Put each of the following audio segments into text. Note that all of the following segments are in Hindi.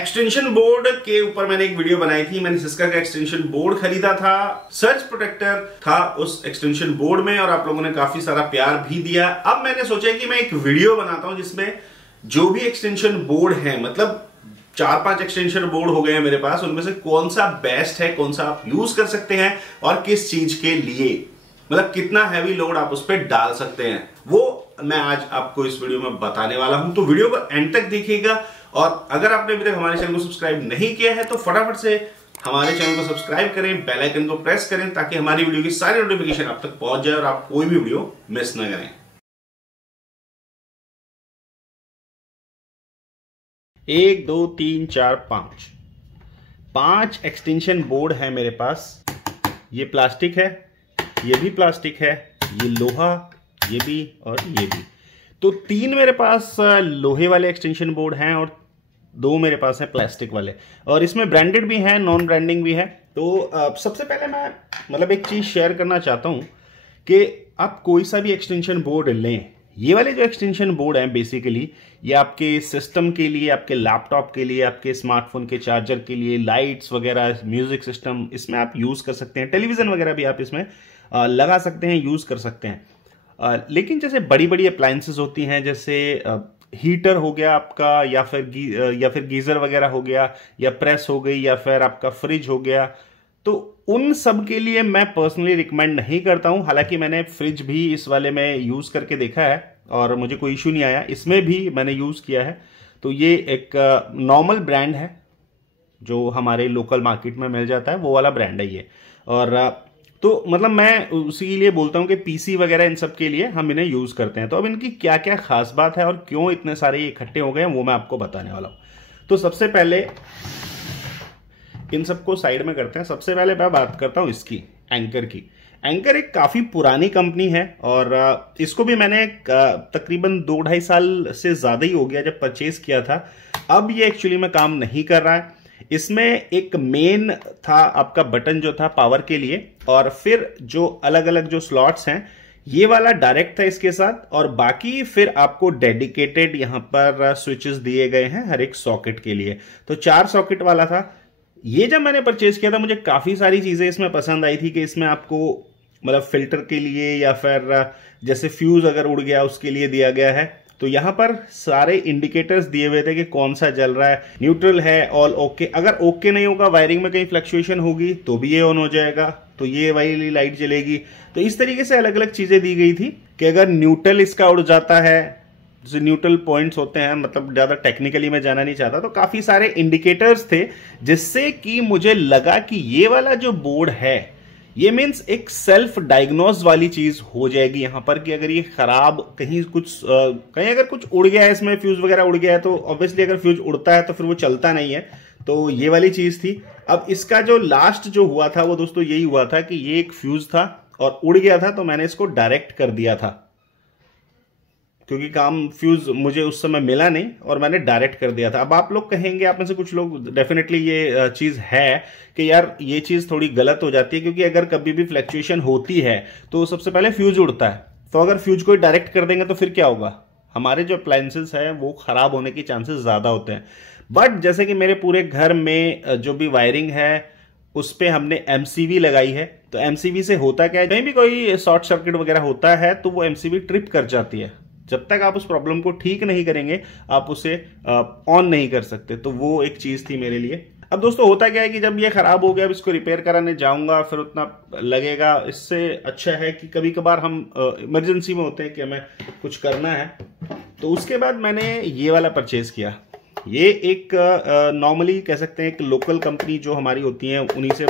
एक्सटेंशन बोर्ड के ऊपर मैंने एक वीडियो बनाई थी। मैंने सिस्का का एक्सटेंशन बोर्ड खरीदा था, सर्च प्रोटेक्टर था उस एक्सटेंशन बोर्ड में, और आप लोगों ने काफी सारा प्यार भी दिया। अब मैंने सोचा कि मैं एक वीडियो बनाता हूं जिसमें जो भी एक्सटेंशन बोर्ड है, मतलब 4-5 एक्सटेंशन बोर्ड हो गए हैं मेरे पास, उनमें से कौन सा बेस्ट है, कौन सा आप यूज कर सकते हैं और किस चीज के लिए, मतलब कितना हैवी लोड आप उस पर डाल सकते हैं, वो मैं आज आपको इस वीडियो में बताने वाला हूं। तो वीडियो को एंड तक देखिएगा, और अगर आपने अभी तक हमारे चैनल को सब्सक्राइब नहीं किया है तो फटाफट से हमारे चैनल को सब्सक्राइब करें, बेल आइकन को प्रेस करें ताकि हमारी वीडियो की सारी नोटिफिकेशन आप तक पहुंच जाए और आप कोई भी वीडियो मिस ना करें। 1 2 3 4 5 एक्सटेंशन बोर्ड है मेरे पास। ये प्लास्टिक है, ये भी प्लास्टिक है, ये लोहा, ये भी और ये भी। तो 3 मेरे पास लोहे वाले एक्सटेंशन बोर्ड हैं और 2 मेरे पास है प्लास्टिक वाले, और इसमें ब्रांडेड भी है, नॉन ब्रांडिंग भी है। तो सबसे पहले मैं मतलब एक चीज शेयर करना चाहता हूं कि आप कोई सा भी एक्सटेंशन बोर्ड लें, ये वाले जो एक्सटेंशन बोर्ड हैं बेसिकली ये आपके सिस्टम के लिए, आपके लैपटॉप के लिए, आपके स्मार्टफोन के चार्जर के लिए, लाइट्स वगैरह, म्यूजिक सिस्टम, इसमें आप यूज कर सकते हैं, टेलीविजन वगैरह भी आप इसमें लगा सकते हैं, यूज कर सकते हैं। लेकिन जैसे बड़ी बड़ी अप्लायंसेस होती हैं, जैसे हीटर हो गया आपका, या फिर गीजर वगैरह हो गया, या प्रेस हो गई, या फिर आपका फ्रिज हो गया, तो उन सब के लिए मैं पर्सनली रिकमेंड नहीं करता हूं। हालांकि मैंने फ्रिज भी इस वाले में यूज करके देखा है और मुझे कोई इशू नहीं आया, इसमें भी मैंने यूज किया है। तो ये एक नॉर्मल ब्रांड है जो हमारे लोकल मार्केट में मिल जाता है, वो वाला ब्रांड है ये। और तो मतलब मैं उसी लिए बोलता हूं कि पीसी वगैरह इन सब के लिए हम इन्हें यूज करते हैं। तो अब इनकी क्या क्या खास बात है और क्यों इतने सारे इकट्ठे हो गए हैं वो मैं आपको बताने वाला हूं। तो सबसे पहले इन सबको साइड में करते हैं। सबसे पहले मैं बात करता हूं इसकी, एंकर की। एंकर एक काफी पुरानी कंपनी है और इसको भी मैंने तकरीबन 2-2.5 साल से ज्यादा ही हो गया जब परचेज किया था। अब ये एक्चुअली में काम नहीं कर रहा है। इसमें एक मेन था आपका बटन जो था पावर के लिए, और फिर जो अलग अलग जो स्लॉट्स हैं ये वाला डायरेक्ट था इसके साथ, और बाकी फिर आपको डेडिकेटेड यहां पर स्विचेस दिए गए हैं हर एक सॉकेट के लिए। तो 4 सॉकेट वाला था ये। जब मैंने परचेज किया था मुझे काफी सारी चीजें इसमें पसंद आई थी कि इसमें आपको मतलब फिल्टर के लिए, या फिर जैसे फ्यूज अगर उड़ गया उसके लिए दिया गया है। तो यहां पर सारे इंडिकेटर्स दिए हुए थे कि कौन सा जल रहा है, न्यूट्रल है, ऑल ओके। अगर ओके नहीं होगा, वायरिंग में कहीं फ्लक्चुएशन होगी तो भी ये ऑन हो जाएगा, तो ये वाली लाइट जलेगी। तो इस तरीके से अलग अलग चीजें दी गई थी कि अगर न्यूट्रल इसका उड़ जाता है, जो न्यूट्रल पॉइंट्स होते हैं, मतलब ज्यादा टेक्निकली मैं जाना नहीं चाहता, तो काफी सारे इंडिकेटर्स थे जिससे कि मुझे लगा कि ये वाला जो बोर्ड है ये मीन्स एक सेल्फ डायग्नोज वाली चीज हो जाएगी यहां पर, कि अगर ये खराब कहीं अगर कुछ उड़ गया है, इसमें फ्यूज वगैरह उड़ गया है, तो ऑब्वियसली अगर फ्यूज उड़ता है तो फिर वो चलता नहीं है। तो ये वाली चीज थी। अब इसका जो लास्ट जो हुआ था वो दोस्तों यही हुआ था कि ये एक फ्यूज था और उड़ गया था, तो मैंने इसको डायरेक्ट कर दिया था क्योंकि काम फ्यूज मुझे उस समय मिला नहीं और मैंने डायरेक्ट कर दिया था। अब आप लोग कहेंगे, आप में से कुछ लोग डेफिनेटली ये चीज है कि यार ये चीज थोड़ी गलत हो जाती है, क्योंकि अगर कभी भी फ्लक्चुएशन होती है तो सबसे पहले फ्यूज उड़ता है। तो अगर फ्यूज को डायरेक्ट कर देंगे तो फिर क्या होगा, हमारे जो अप्लायंसेस है वो खराब होने के चांसेस ज्यादा होते हैं। बट जैसे कि मेरे पूरे घर में जो भी वायरिंग है उस पर हमने एमसीवी लगाई है, तो एमसीवी से होता क्या है, कहीं भी कोई शॉर्ट सर्किट वगैरह होता है तो वो एमसीवी ट्रिप कर जाती है। जब तक आप उस प्रॉब्लम को ठीक नहीं करेंगे आप उसे ऑन नहीं कर सकते। तो वो एक चीज थी मेरे लिए। अब दोस्तों होता क्या है कि जब ये खराब हो गया, अब इसको रिपेयर कराने जाऊंगा फिर उतना लगेगा। इससे अच्छा है कि कभी कभार हम इमरजेंसी में होते हैं कि हमें कुछ करना है, तो उसके बाद मैंने ये वाला परचेज किया। ये एक नॉर्मली कह सकते हैं एक लोकल कंपनी जो हमारी होती है उन्हीं से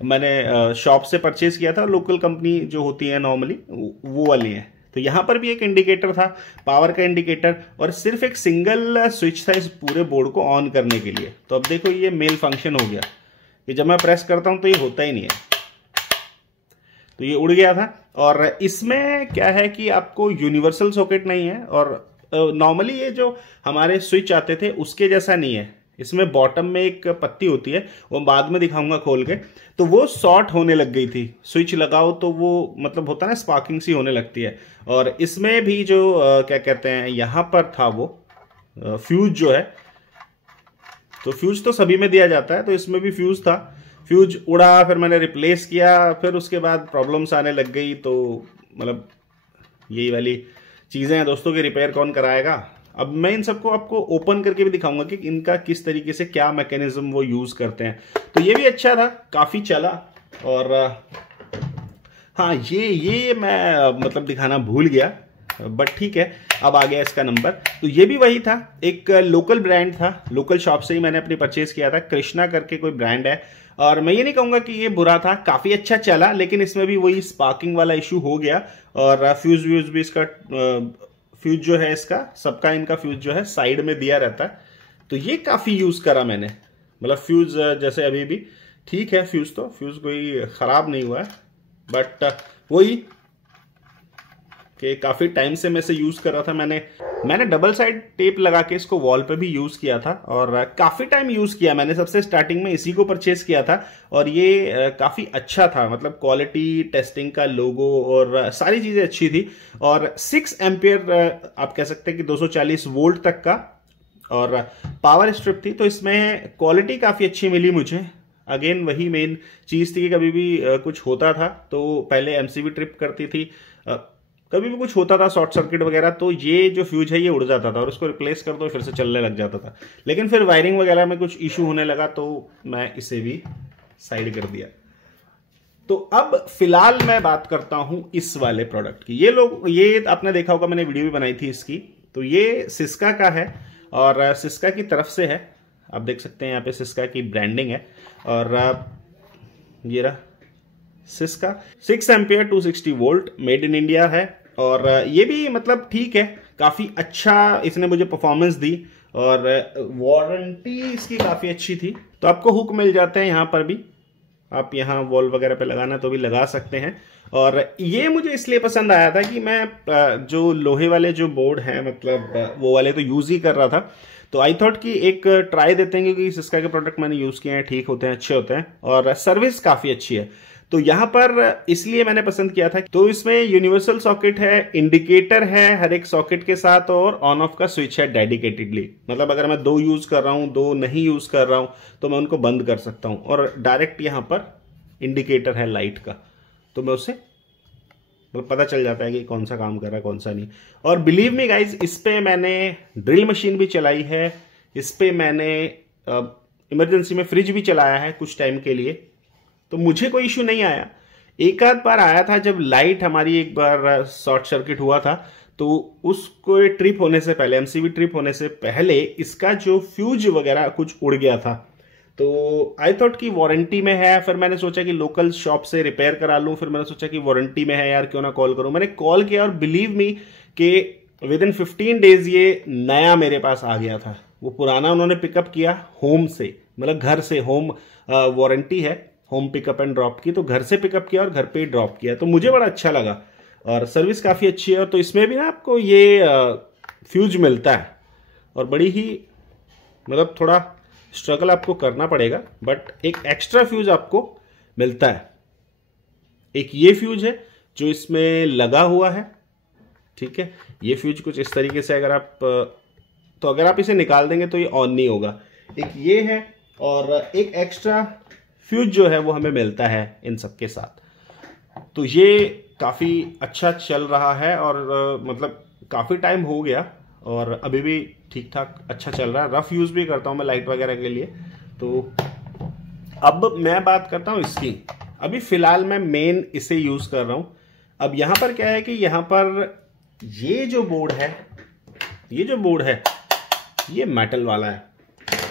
मैंने शॉप से परचेज किया था। लोकल कंपनी जो होती है नॉर्मली वो वाली है। तो यहां पर भी एक इंडिकेटर था, पावर का इंडिकेटर, और सिर्फ एक सिंगल स्विच था इस पूरे बोर्ड को ऑन करने के लिए। तो अब देखो ये मेल फंक्शन हो गया कि जब मैं प्रेस करता हूं तो ये होता ही नहीं है, तो ये उड़ गया था। और इसमें क्या है कि आपको यूनिवर्सल सॉकेट नहीं है, और नॉर्मली ये जो हमारे स्विच आते थे उसके जैसा नहीं है। इसमें बॉटम में एक पत्ती होती है, वो बाद में दिखाऊंगा खोल के। तो वो शॉर्ट होने लग गई थी, स्विच लगाओ तो वो मतलब होता है ना स्पार्किंग सी होने लगती है। और इसमें भी जो क्या कहते हैं यहां पर था वो फ्यूज जो है तो फ्यूज तो सभी में दिया जाता है, तो इसमें भी फ्यूज था, फ्यूज उड़ा, फिर मैंने रिप्लेस किया, फिर उसके बाद प्रॉब्लम्स आने लग गई। तो मतलब यही वाली चीज़ें हैं दोस्तों कि रिपेयर कौन कराएगा। अब मैं इन सबको आपको ओपन करके भी दिखाऊंगा कि इनका किस तरीके से क्या मैकेनिज्म वो यूज़ करते हैं। तो ये भी अच्छा था, काफ़ी चला। और हाँ, ये मैं मतलब दिखाना भूल गया, बट ठीक है, अब आ गया इसका नंबर। तो ये भी वही था, एक लोकल ब्रांड था, लोकल शॉप से ही मैंने अपनी परचेज किया था, कृष्णा करके कोई ब्रांड है। और मैं ये नहीं कहूँगा कि ये बुरा था, काफ़ी अच्छा चला, लेकिन इसमें भी वही स्पार्किंग वाला इशू हो गया। और फ्यूज व्यूज भी इसका फ्यूज जो है इसका सबका इनका फ्यूज जो है साइड में दिया रहता है। तो ये काफ़ी यूज़ करा मैंने, मतलब फ्यूज जैसे अभी भी ठीक है, फ्यूज कोई ख़राब नहीं हुआ है, बट वही कि काफ़ी टाइम से मैं इसे यूज़ कर रहा था। मैंने डबल साइड टेप लगा के इसको वॉल पे भी यूज़ किया था और काफ़ी टाइम यूज़ किया मैंने। सबसे स्टार्टिंग में इसी को परचेज किया था और ये काफ़ी अच्छा था, मतलब क्वालिटी, टेस्टिंग का लोगो और सारी चीज़ें अच्छी थी। और 6 एम्पियर आप कह सकते हैं कि 240 वोल्ट तक का और पावर स्ट्रिप थी, तो इसमें क्वालिटी काफ़ी अच्छी मिली मुझे। अगेन वही मेन चीज़ थी कि कभी भी कुछ होता था तो पहले एमसीबी ट्रिप करती थी, कभी भी कुछ होता था शॉर्ट सर्किट वगैरह, तो ये जो फ्यूज है ये उड़ जाता था और उसको रिप्लेस कर दो फिर से चलने लग जाता था। लेकिन फिर वायरिंग वगैरह में कुछ इशू होने लगा तो मैं इसे भी साइड कर दिया। तो अब फिलहाल मैं बात करता हूं इस वाले प्रोडक्ट की। ये आपने देखा होगा, मैंने वीडियो भी बनाई थी इसकी। तो ये सिस्का का है और सिस्का की तरफ से है, आप देख सकते हैं यहाँ पे सिस्का की ब्रांडिंग है। और ये रहा Syska 6 ampere 260 volt, made in India है। और ये भी मतलब ठीक है, काफ़ी अच्छा इसने मुझे परफॉर्मेंस दी और वारंटी इसकी काफ़ी अच्छी थी। तो आपको हुक मिल जाते हैं यहाँ पर भी, आप यहाँ वॉल वगैरह पे लगाना तो भी लगा सकते हैं। और ये मुझे इसलिए पसंद आया था कि मैं जो लोहे वाले जो बोर्ड हैं मतलब वो वाले तो यूज़ ही कर रहा था, तो आई थॉट कि एक ट्राई देते हैं क्योंकि सिस्का के प्रोडक्ट मैंने यूज़ किए हैं, ठीक होते हैं, अच्छे होते हैं और सर्विस काफ़ी अच्छी है। तो यहाँ पर इसलिए मैंने पसंद किया था। तो इसमें यूनिवर्सल सॉकेट है, इंडिकेटर है हर एक सॉकेट के साथ और ऑन ऑफ का स्विच है डेडिकेटेडली। मतलब अगर मैं 2 यूज़ कर रहा हूँ, 2 नहीं यूज़ कर रहा हूँ तो मैं उनको बंद कर सकता हूँ। और डायरेक्ट यहाँ पर इंडिकेटर है लाइट का, तो मैं उससे मतलब पता चल जाता है कि कौन सा काम कर रहा है कौन सा नहीं। और बिलीव मी गाइज, इस पे मैंने ड्रिल मशीन भी चलाई है, इस पे मैंने इमरजेंसी में फ्रिज भी चलाया है कुछ टाइम के लिए, तो मुझे कोई इशू नहीं आया। एक आध बार आया था जब लाइट हमारी एक बार शॉर्ट सर्किट हुआ था, तो उसको ट्रिप होने से पहले, एमसीबी ट्रिप होने से पहले इसका जो फ्यूज वगैरह कुछ उड़ गया था। तो आई थॉट कि वारंटी में है, फिर मैंने सोचा कि लोकल शॉप से रिपेयर करा लूं, फिर मैंने सोचा कि वारंटी में है यार, क्यों ना कॉल करूं। मैंने कॉल किया और बिलीव मी कि विद इन 15 डेज ये नया मेरे पास आ गया था। वो पुराना उन्होंने पिकअप किया होम से, मतलब घर से, होम वारंटी है होम पिकअप एंड ड्रॉप की, तो घर से पिकअप किया और घर पे ही ड्रॉप किया। तो मुझे बड़ा अच्छा लगा और सर्विस काफ़ी अच्छी है। तो इसमें भी ना आपको ये फ्यूज मिलता है और बड़ी ही मतलब थोड़ा स्ट्रगल आपको करना पड़ेगा, बट एक एक्स्ट्रा फ्यूज आपको मिलता है। एक ये फ्यूज है जो इसमें लगा हुआ है, ठीक है। ये फ्यूज कुछ इस तरीके से अगर आप इसे निकाल देंगे तो ये ऑन नहीं होगा। एक ये है और एक एक्स्ट्रा फ्यूज जो है वो हमें मिलता है इन सब के साथ। तो ये काफ़ी अच्छा चल रहा है और मतलब काफ़ी टाइम हो गया और अभी भी ठीक ठाक अच्छा चल रहा है। रफ यूज़ भी करता हूँ मैं लाइट वगैरह के लिए। तो अब मैं बात करता हूँ इसकी। अभी फ़िलहाल मैं मेन इसे यूज़ कर रहा हूँ। अब यहाँ पर क्या है कि यहाँ पर ये जो बोर्ड है ये मेटल वाला है।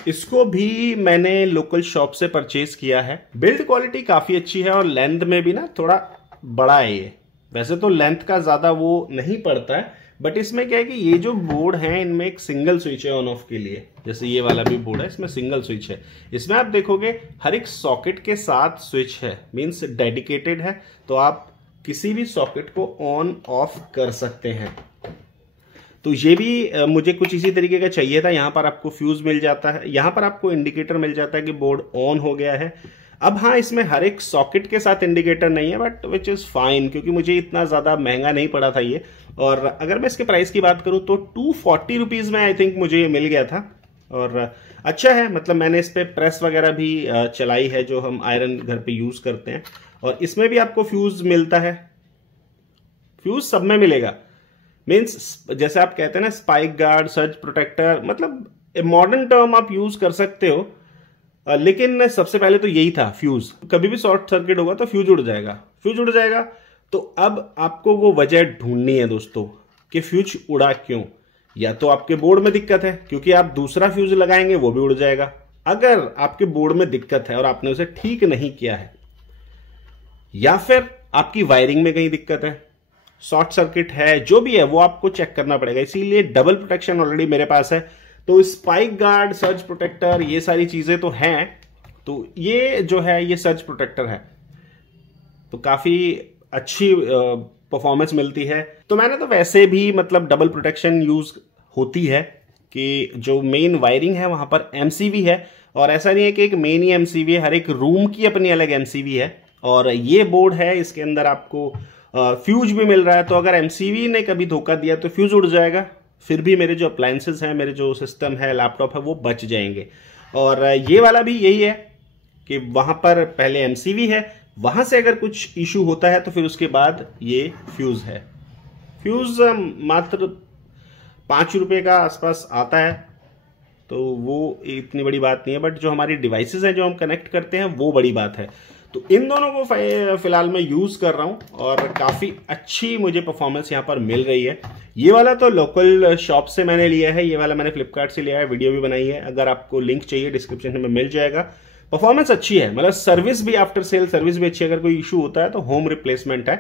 इसको भी मैंने लोकल शॉप से परचेज किया है। बिल्ड क्वालिटी काफ़ी अच्छी है और लेंथ में भी ना थोड़ा बड़ा है ये। वैसे तो लेंथ का ज़्यादा वो नहीं पड़ता है, बट इसमें क्या है कि ये जो बोर्ड है इनमें एक सिंगल स्विच है ऑन ऑफ के लिए। जैसे ये वाला भी बोर्ड है, इसमें सिंगल स्विच है। इसमें आप देखोगे हर एक सॉकेट के साथ स्विच है, मीन्स डेडिकेटेड है, तो आप किसी भी सॉकेट को ऑन ऑफ कर सकते हैं। तो ये भी मुझे कुछ इसी तरीके का चाहिए था। यहाँ पर आपको फ्यूज मिल जाता है, यहाँ पर आपको इंडिकेटर मिल जाता है कि बोर्ड ऑन हो गया है। अब हाँ, इसमें हर एक सॉकेट के साथ इंडिकेटर नहीं है, बट विच इज़ फाइन, क्योंकि मुझे इतना ज़्यादा महंगा नहीं पड़ा था ये। और अगर मैं इसके प्राइस की बात करूँ तो 240 रुपीज़ में आई थिंक मुझे ये मिल गया था। और अच्छा है, मतलब मैंने इस पे प्रेस वगैरह भी चलाई है जो हम आयरन घर पे यूज करते हैं। और इसमें भी आपको फ्यूज मिलता है, फ्यूज सब में मिलेगा। मीन्स जैसे आप कहते हैं ना स्पाइक गार्ड, सर्ज प्रोटेक्टर, मतलब मॉडर्न टर्म आप यूज कर सकते हो। लेकिन सबसे पहले तो यही था फ्यूज। कभी भी शॉर्ट सर्किट होगा तो फ्यूज उड़ जाएगा, फ्यूज उड़ जाएगा। तो अब आपको वो वजह ढूंढनी है दोस्तों कि फ्यूज उड़ा क्यों। या तो आपके बोर्ड में दिक्कत है, क्योंकि आप दूसरा फ्यूज लगाएंगे वो भी उड़ जाएगा। अगर आपके बोर्ड में दिक्कत है और आपने उसे ठीक नहीं किया है, या फिर आपकी वायरिंग में कहीं दिक्कत है, शॉर्ट सर्किट है, जो भी है वो आपको चेक करना पड़ेगा। इसीलिए डबल प्रोटेक्शन ऑलरेडी मेरे पास है। तो स्पाइक गार्ड, सर्ज प्रोटेक्टर, ये सारी चीजें तो हैं। तो ये जो है ये सर्ज प्रोटेक्टर है, तो काफी अच्छी परफॉर्मेंस मिलती है। तो मैंने तो वैसे भी मतलब डबल प्रोटेक्शन यूज होती है कि जो मेन वायरिंग है वहां पर एमसीवी है। और ऐसा नहीं है कि एक मेन ही एमसीवी है, हर एक रूम की अपनी अलग एमसीवी है। और ये बोर्ड है, इसके अंदर आपको फ्यूज भी मिल रहा है। तो अगर एमसीवी ने कभी धोखा दिया तो फ्यूज उड़ जाएगा, फिर भी मेरे जो अप्लायंसेस हैं, मेरे जो सिस्टम है, लैपटॉप है, वो बच जाएंगे। और ये वाला भी यही है कि वहां पर पहले एमसीवी है, वहां से अगर कुछ इशू होता है तो फिर उसके बाद ये फ्यूज है। फ्यूज मात्र 5 रुपए का आसपास आता है, तो वो इतनी बड़ी बात नहीं है। बट जो हमारी डिवाइसेस हैं जो हम कनेक्ट करते हैं वो बड़ी बात है। तो इन दोनों को फिलहाल मैं यूज कर रहा हूं और काफी अच्छी मुझे परफॉर्मेंस यहां पर मिल रही है। ये वाला तो लोकल शॉप से मैंने लिया है, ये वाला मैंने फ्लिपकार्ट से लिया है, वीडियो भी बनाई है। अगर आपको लिंक चाहिए डिस्क्रिप्शन में मिल जाएगा। परफॉर्मेंस अच्छी है, मतलब सर्विस भी, आफ्टर सेल सर्विस भी अच्छी है। अगर कोई इशू होता है तो होम रिप्लेसमेंट है।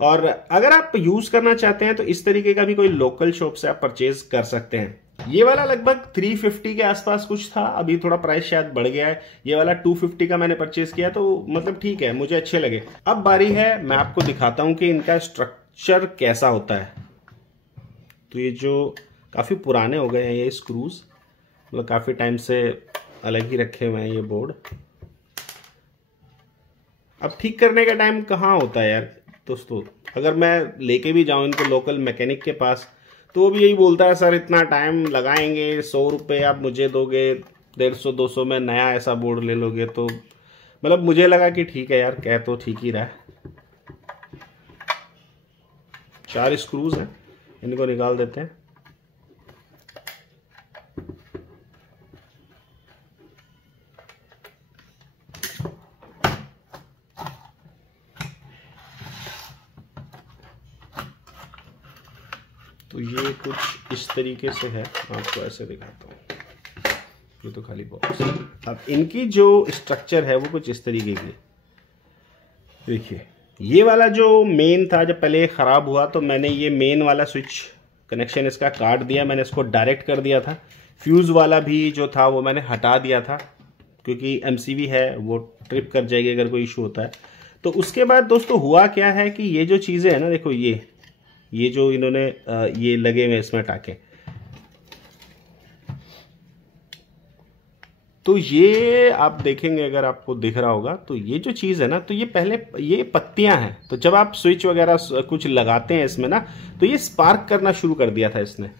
और अगर आप यूज करना चाहते हैं तो इस तरीके का भी कोई लोकल शॉप से आप परचेज कर सकते हैं। ये वाला लगभग 350 के आसपास कुछ था, अभी थोड़ा प्राइस शायद बढ़ गया है। ये वाला 250 का मैंने परचेज किया, तो मतलब ठीक है, मुझे अच्छे लगे। अब बारी है, मैं आपको दिखाता हूं कि इनका स्ट्रक्चर कैसा होता है। तो ये जो काफी पुराने हो गए हैं ये स्क्रूज, मतलब काफी टाइम से अलग ही रखे हुए हैं ये बोर्ड। अब ठीक करने का टाइम कहाँ होता है यार दोस्तों। अगर मैं लेके भी जाऊं इनको लोकल मैकेनिक के पास, तो वो भी यही बोलता है, सर इतना टाइम लगाएंगे, 100 रुपये आप मुझे दोगे, 150-200 में नया ऐसा बोर्ड ले लोगे। तो मतलब मुझे लगा कि ठीक है यार, कह तो ठीक ही रहा है। 4 स्क्रूज हैं, इनको निकाल देते हैं। तो ये कुछ इस तरीके से है, आपको ऐसे दिखाता हूँ। ये तो खाली बॉक्स। अब इनकी जो स्ट्रक्चर है वो कुछ इस तरीके की। देखिए ये वाला जो मेन था, जब पहले ख़राब हुआ तो मैंने ये मेन वाला स्विच कनेक्शन इसका काट दिया, मैंने इसको डायरेक्ट कर दिया था। फ्यूज़ वाला भी जो था वो मैंने हटा दिया था, क्योंकि एमसीवी है वो ट्रिप कर जाएगी अगर कोई इशू होता है। तो उसके बाद दोस्तों हुआ क्या है कि ये जो चीज़ें हैं ना, देखो ये जो इन्होंने ये लगे हुए इसमें टाके, तो ये आप देखेंगे, अगर आपको दिख रहा होगा, तो ये जो चीज़ है ना, तो ये पहले ये पत्तियां हैं। तो जब आप स्विच वगैरह कुछ लगाते हैं इसमें ना, तो ये स्पार्क करना शुरू कर दिया था इसने।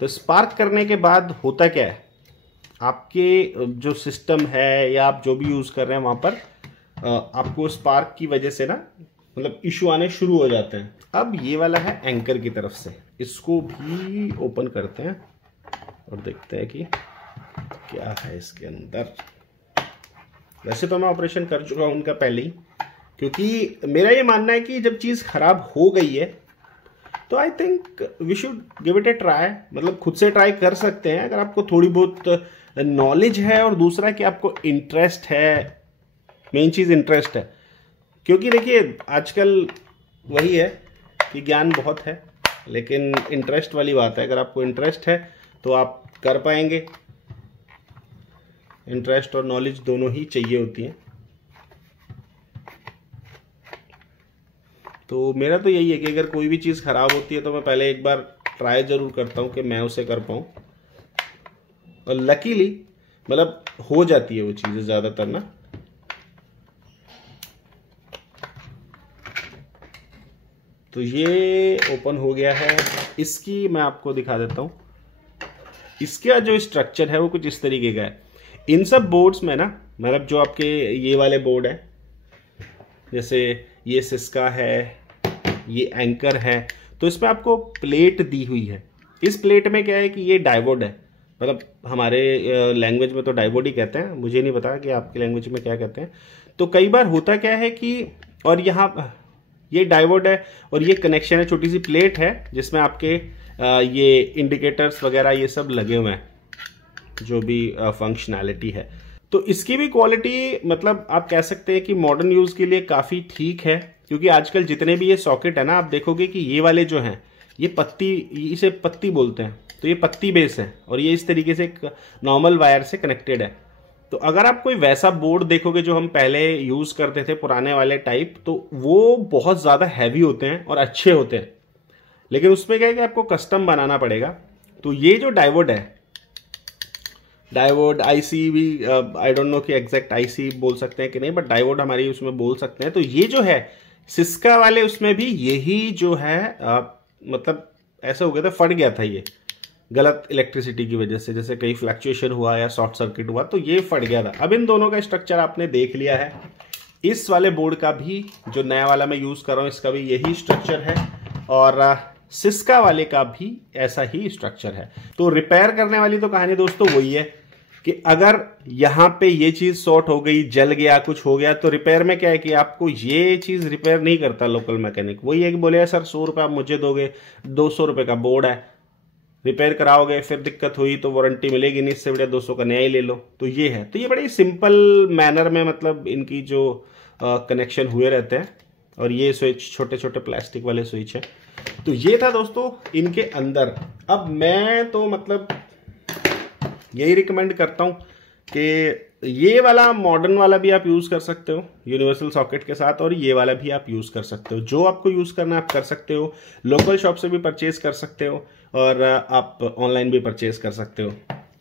तो स्पार्क करने के बाद होता क्या है, आपके जो सिस्टम है या आप जो भी यूज़ कर रहे हैं वहाँ पर आपको स्पार्क की वजह से ना मतलब इशू आने शुरू हो जाते हैं। अब ये वाला है एंकर की तरफ से, इसको भी ओपन करते हैं और देखते हैं कि क्या है इसके अंदर। वैसे तो मैं ऑपरेशन कर चुका हूं उनका पहले ही, क्योंकि मेरा ये मानना है कि जब चीज़ खराब हो गई है तो I think we should give it a try. मतलब खुद से ट्राई कर सकते हैं अगर आपको थोड़ी बहुत नॉलेज है, और दूसरा कि आपको इंटरेस्ट है। मेन चीज़ इंटरेस्ट है, क्योंकि देखिए आजकल वही है कि ज्ञान बहुत है लेकिन इंटरेस्ट वाली बात है। अगर आपको इंटरेस्ट है तो आप कर पाएंगे। इंटरेस्ट और नॉलेज दोनों ही चाहिए होती हैं। तो मेरा तो यही है कि अगर कोई भी चीज़ ख़राब होती है तो मैं पहले एक बार ट्राई ज़रूर करता हूँ कि मैं उसे कर पाऊँ, और लकीली मतलब हो जाती है वो चीज़ें ज़्यादातर ना। तो ये ओपन हो गया है, इसकी मैं आपको दिखा देता हूँ। इसका जो स्ट्रक्चर है वो कुछ इस तरीके का है। इन सब बोर्ड्स में ना, मतलब जो आपके ये वाले बोर्ड है, जैसे ये सिस्का है, ये एंकर है, तो इसमें आपको प्लेट दी हुई है। इस प्लेट में क्या है कि ये डायोड है, मतलब हमारे लैंग्वेज में तो डायोड ही कहते हैं, मुझे नहीं पता कि आपकी लैंग्वेज में क्या कहते हैं। तो कई बार होता क्या है कि, और यहाँ ये डायोड है और ये कनेक्शन है, छोटी सी प्लेट है जिसमें आपके ये इंडिकेटर्स वगैरह ये सब लगे हुए हैं, जो भी फंक्शनैलिटी है। तो इसकी भी क्वालिटी मतलब आप कह सकते हैं कि मॉडर्न यूज़ के लिए काफ़ी ठीक है, क्योंकि आजकल जितने भी ये सॉकेट है ना, आप देखोगे कि ये वाले जो हैं ये पत्ती, इसे पत्ती बोलते हैं, तो ये पत्ती बेस है और ये इस तरीके से नॉर्मल वायर से कनेक्टेड है। तो अगर आप कोई वैसा बोर्ड देखोगे जो हम पहले यूज़ करते थे पुराने वाले टाइप, तो वो बहुत ज़्यादा हैवी होते हैं और अच्छे होते हैं, लेकिन उसमें क्या है कि आपको कस्टम बनाना पड़ेगा। तो ये जो डायोड है, डायोड आईसी भी आई डोंट नो कि एग्जैक्ट आईसी बोल सकते हैं कि नहीं, बट डायोड हमारी उसमें बोल सकते हैं। तो ये जो है सिस्का वाले, उसमें भी यही जो है मतलब ऐसा हो गया था, फट गया था ये गलत इलेक्ट्रिसिटी की वजह से, जैसे कहीं फ्लक्चुएशन हुआ या शॉर्ट सर्किट हुआ तो ये फट गया था। अब इन दोनों का स्ट्रक्चर आपने देख लिया है। इस वाले बोर्ड का भी, जो नया वाला मैं यूज़ कर रहा हूँ, इसका भी यही स्ट्रक्चर है और सिस्का वाले का भी ऐसा ही स्ट्रक्चर है। तो रिपेयर करने वाली तो कहानी दोस्तों वही है कि अगर यहाँ पे ये चीज़ शॉर्ट हो गई, जल गया, कुछ हो गया, तो रिपेयर में क्या है कि आपको ये चीज़ रिपेयर नहीं करता लोकल मैकेनिक। वही है कि बोले सर 100 रुपये आप मुझे दोगे, 200 रुपये का बोर्ड है, रिपेयर कराओगे, फिर दिक्कत हुई तो वारंटी मिलेगी नहीं, इससे बढ़िया 200 का नया ही ले लो। तो ये है, तो ये बड़ी सिंपल मैनर में मतलब इनकी जो कनेक्शन हुए रहते हैं। और ये स्विच छोटे छोटे प्लास्टिक वाले स्विच है। तो ये था दोस्तों इनके अंदर। अब मैं तो मतलब यही रिकमेंड करता हूँ कि ये वाला मॉडर्न वाला भी आप यूज़ कर सकते हो यूनिवर्सल सॉकेट के साथ, और ये वाला भी आप यूज़ कर सकते हो। जो आपको यूज़ करना है आप कर सकते हो, लोकल शॉप से भी परचेज कर सकते हो और आप ऑनलाइन भी परचेज कर सकते हो।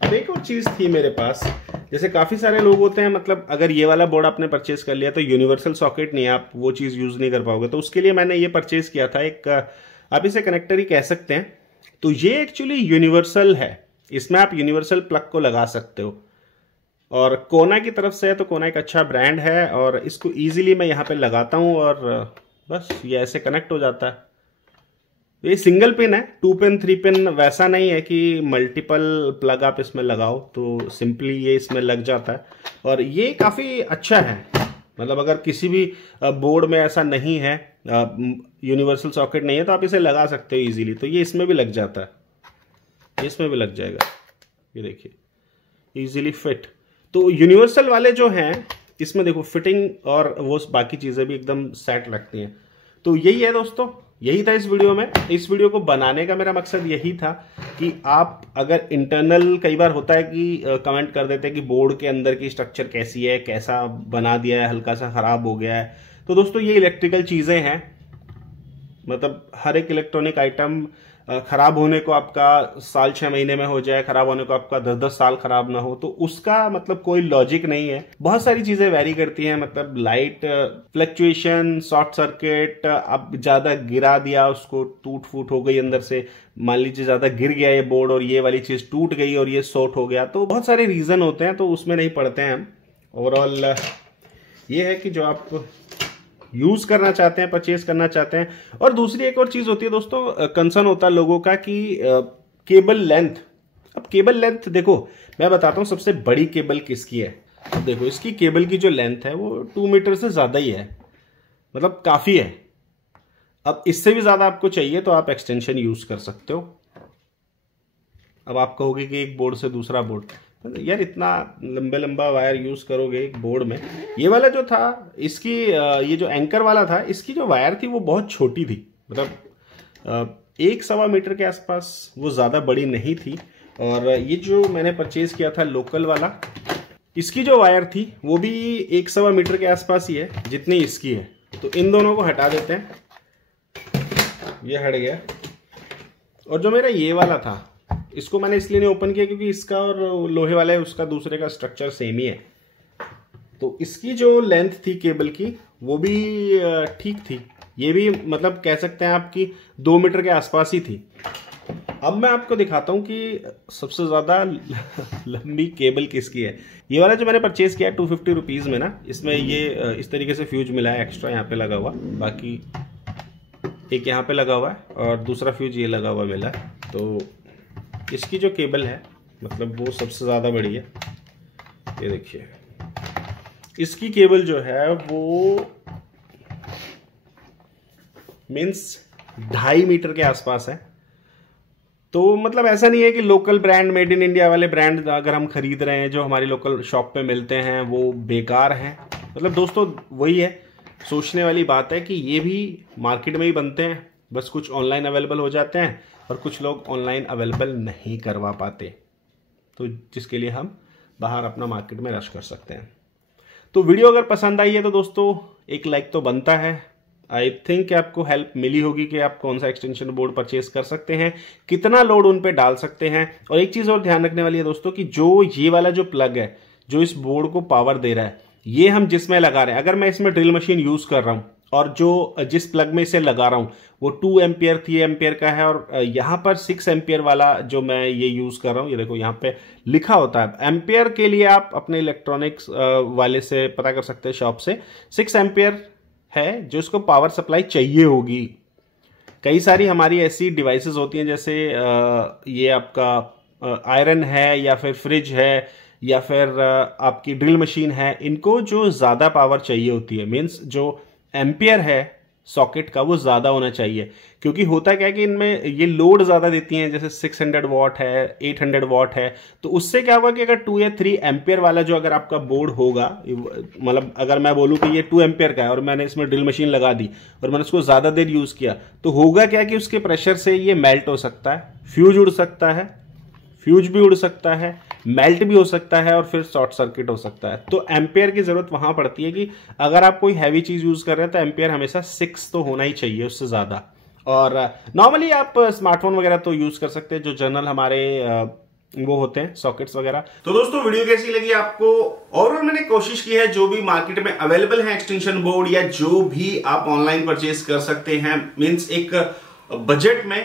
अब एक और चीज़ थी मेरे पास, जैसे काफ़ी सारे लोग होते हैं, मतलब अगर ये वाला बोर्ड आपने परचेज कर लिया तो यूनिवर्सल सॉकेट नहीं है, आप वो चीज़ यूज़ नहीं कर पाओगे। तो उसके लिए मैंने ये परचेज किया था, एक आप इसे कनेक्टर ही कह सकते हैं। तो ये एक्चुअली यूनिवर्सल है, इसमें आप यूनिवर्सल प्लग को लगा सकते हो और कोना की तरफ से है, तो कोना एक अच्छा ब्रांड है और इसको इजीली मैं यहाँ पे लगाता हूँ और बस ये ऐसे कनेक्ट हो जाता है। ये सिंगल पिन है, 2 पिन 3 पिन वैसा नहीं है कि मल्टीपल प्लग आप इसमें लगाओ, तो सिंपली ये इसमें लग जाता है और ये काफ़ी अच्छा है। मतलब अगर किसी भी बोर्ड में ऐसा नहीं है, यूनिवर्सल सॉकेट नहीं है, तो आप इसे लगा सकते हो इजीली। तो ये इसमें भी लग जाता है, इसमें भी लग जाएगा, ये देखिए इजीली फिट। तो यूनिवर्सल वाले जो हैं इसमें देखो फिटिंग और वो बाकी चीज़ें भी एकदम सेट लगती हैं। तो यही है दोस्तों, यही था इस वीडियो में। इस वीडियो को बनाने का मेरा मकसद यही था कि आप अगर इंटरनल, कई बार होता है कि कमेंट कर देते हैं कि बोर्ड के अंदर की स्ट्रक्चर कैसी है, कैसा बना दिया है, हल्का सा ख़राब हो गया है। तो दोस्तों ये इलेक्ट्रिकल चीज़ें हैं, मतलब हर एक इलेक्ट्रॉनिक आइटम खराब होने को आपका 6 महीने में हो जाए, खराब होने को आपका 10 साल खराब ना हो, तो उसका मतलब कोई लॉजिक नहीं है। बहुत सारी चीजें वैरी करती हैं, मतलब लाइट फ्लक्चुएशन, शॉर्ट सर्किट, अब ज्यादा गिरा दिया, उसको टूट फूट हो गई अंदर से, मान लीजिए ज्यादा गिर गया ये बोर्ड और ये वाली चीज टूट गई और ये शॉर्ट हो गया, तो बहुत सारे रीजन होते हैं, तो उसमें नहीं पड़ते हैं हम। ओवरऑल ये है कि जो आप यूज करना चाहते हैं, परचेज करना चाहते हैं। और दूसरी एक और चीज होती है दोस्तों, कंसर्न होता है लोगों का कि केबल लेंथ। अब केबल लेंथ देखो, मैं बताता हूं सबसे बड़ी केबल किसकी है। अब देखो इसकी केबल की जो लेंथ है वो 2 मीटर से ज्यादा ही है, मतलब काफी है। अब इससे भी ज्यादा आपको चाहिए तो आप एक्सटेंशन यूज कर सकते हो। अब आप कहोगे कि एक बोर्ड से दूसरा बोर्ड, यार इतना लंबे लंबा वायर यूज करोगे एक बोर्ड में। ये वाला जो था, इसकी ये जो एंकर वाला था, इसकी जो वायर थी वो बहुत छोटी थी, मतलब 1-1.25 मीटर के आसपास, वो ज़्यादा बड़ी नहीं थी। और ये जो मैंने परचेज किया था लोकल वाला, इसकी जो वायर थी वो भी 1-1.25 मीटर के आसपास ही है जितनी इसकी है। तो इन दोनों को हटा देते हैं, ये हट गया। और जो मेरा ये वाला था, इसको मैंने इसलिए नहीं ओपन किया क्योंकि इसका और लोहे वाला है उसका दूसरे का स्ट्रक्चर सेम ही है। तो इसकी जो लेंथ थी केबल की वो भी ठीक थी, ये भी मतलब कह सकते हैं आपकी 2 मीटर के आसपास ही थी। अब मैं आपको दिखाता हूँ कि सबसे ज़्यादा लंबी केबल किसकी है। ये वाला जो मैंने परचेज़ किया है 250 रुपीज़ में ना, इसमें ये इस तरीके से फ्यूज मिला है एक्स्ट्रा यहाँ पे लगा हुआ, बाकी एक यहाँ पे लगा हुआ है और दूसरा फ्यूज ये लगा हुआ मिला है। तो इसकी जो केबल है मतलब वो सबसे ज़्यादा बड़ी है। ये देखिए इसकी केबल जो है वो मीन्स 2.5 मीटर के आसपास है। तो मतलब ऐसा नहीं है कि local brand, made in India वाले ब्रांड अगर हम खरीद रहे हैं जो हमारी लोकल शॉप पे मिलते हैं वो बेकार हैं। मतलब दोस्तों वही है, सोचने वाली बात है कि ये भी मार्केट में ही बनते हैं, बस कुछ ऑनलाइन अवेलेबल हो जाते हैं और कुछ लोग ऑनलाइन अवेलेबल नहीं करवा पाते, तो जिसके लिए हम बाहर अपना मार्केट में रश कर सकते हैं। तो वीडियो अगर पसंद आई है तो दोस्तों एक लाइक तो बनता है। आई थिंक आपको हेल्प मिली होगी कि आप कौन सा एक्सटेंशन बोर्ड परचेज कर सकते हैं, कितना लोड उन पे डाल सकते हैं। और एक चीज़ और ध्यान रखने वाली है दोस्तों कि जो ये वाला जो प्लग है जो इस बोर्ड को पावर दे रहा है, ये हम जिसमें लगा रहे हैं, अगर मैं इसमें ड्रिल मशीन यूज़ कर रहा हूँ और जो जिस प्लग में इसे लगा रहा हूँ वो 2 एम्पियर 3 एम्पियर का है और यहाँ पर 6 एम्पियर वाला जो मैं ये यूज़ कर रहा हूँ, ये देखो यहाँ पे लिखा होता है एम्पियर के लिए, आप अपने इलेक्ट्रॉनिक्स वाले से पता कर सकते हैं शॉप से। 6 एम्पियर है जो इसको पावर सप्लाई चाहिए होगी। कई सारी हमारी ऐसी डिवाइसेस होती हैं जैसे ये आपका आयरन है या फिर फ्रिज है या फिर आपकी ड्रिल मशीन है, इनको जो ज़्यादा पावर चाहिए होती है, मीन्स जो एम्पियर है सॉकेट का वो ज़्यादा होना चाहिए। क्योंकि होता क्या है कि इनमें ये लोड ज़्यादा देती हैं, जैसे 600 वॉट है, 800 वॉट है, तो उससे क्या होगा कि अगर 2 या 3 एम्पियर वाला जो अगर आपका बोर्ड होगा, मतलब अगर मैं बोलूँ कि ये 2 एम्पियर का है और मैंने इसमें ड्रिल मशीन लगा दी और मैंने उसको ज़्यादा देर यूज़ किया, तो होगा क्या कि उसके प्रेशर से ये मेल्ट हो सकता है, फ्यूज उड़ सकता है, फ्यूज भी उड़ सकता है, मेल्ट भी हो सकता है और फिर शॉर्ट सर्किट हो सकता है। तो एम्पियर की जरूरत वहां पड़ती है कि अगर आप कोई हैवी चीज यूज कर रहे हैं तो एम्पियर हमेशा 6 तो होना ही चाहिए, उससे ज्यादा। और नॉर्मली आप स्मार्टफोन वगैरह तो यूज कर सकते हैं जो जनरल हमारे वो होते हैं सॉकेट्स वगैरह। तो दोस्तों वीडियो कैसी लगी आपको? और मैंने कोशिश की है जो भी मार्केट में अवेलेबल है एक्सटेंशन बोर्ड या जो भी आप ऑनलाइन परचेज कर सकते हैं, मीन्स एक बजट में।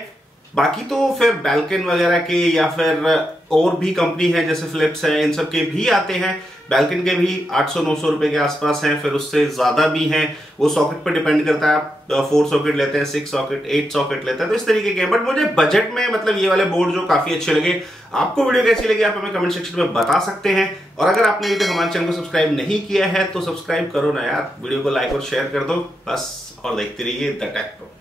बाकी तो फिर बैल्कन वगैरह के या फिर और भी कंपनी है जैसे फिलिप्स है, इन सब के भी आते हैं। बैल्कन के भी 800-900 रुपए के आसपास हैं, फिर उससे ज्यादा भी हैं। वो सॉकेट पे डिपेंड करता है, आप 4 सॉकेट लेते हैं, 6 सॉकेट, 8 सॉकेट लेते हैं, तो इस तरीके के। बट मुझे बजट में मतलब ये वाले बोर्ड जो काफी अच्छे लगे। आपको वीडियो कैसी लगी आप हमें कमेंट सेक्शन में बता सकते हैं। और अगर आपने अभी तक हमारे चैनल को सब्सक्राइब नहीं किया है तो सब्सक्राइब करो ना यार, वीडियो को लाइक और शेयर कर दो बस, और देखते रहिए द टेक प्रो।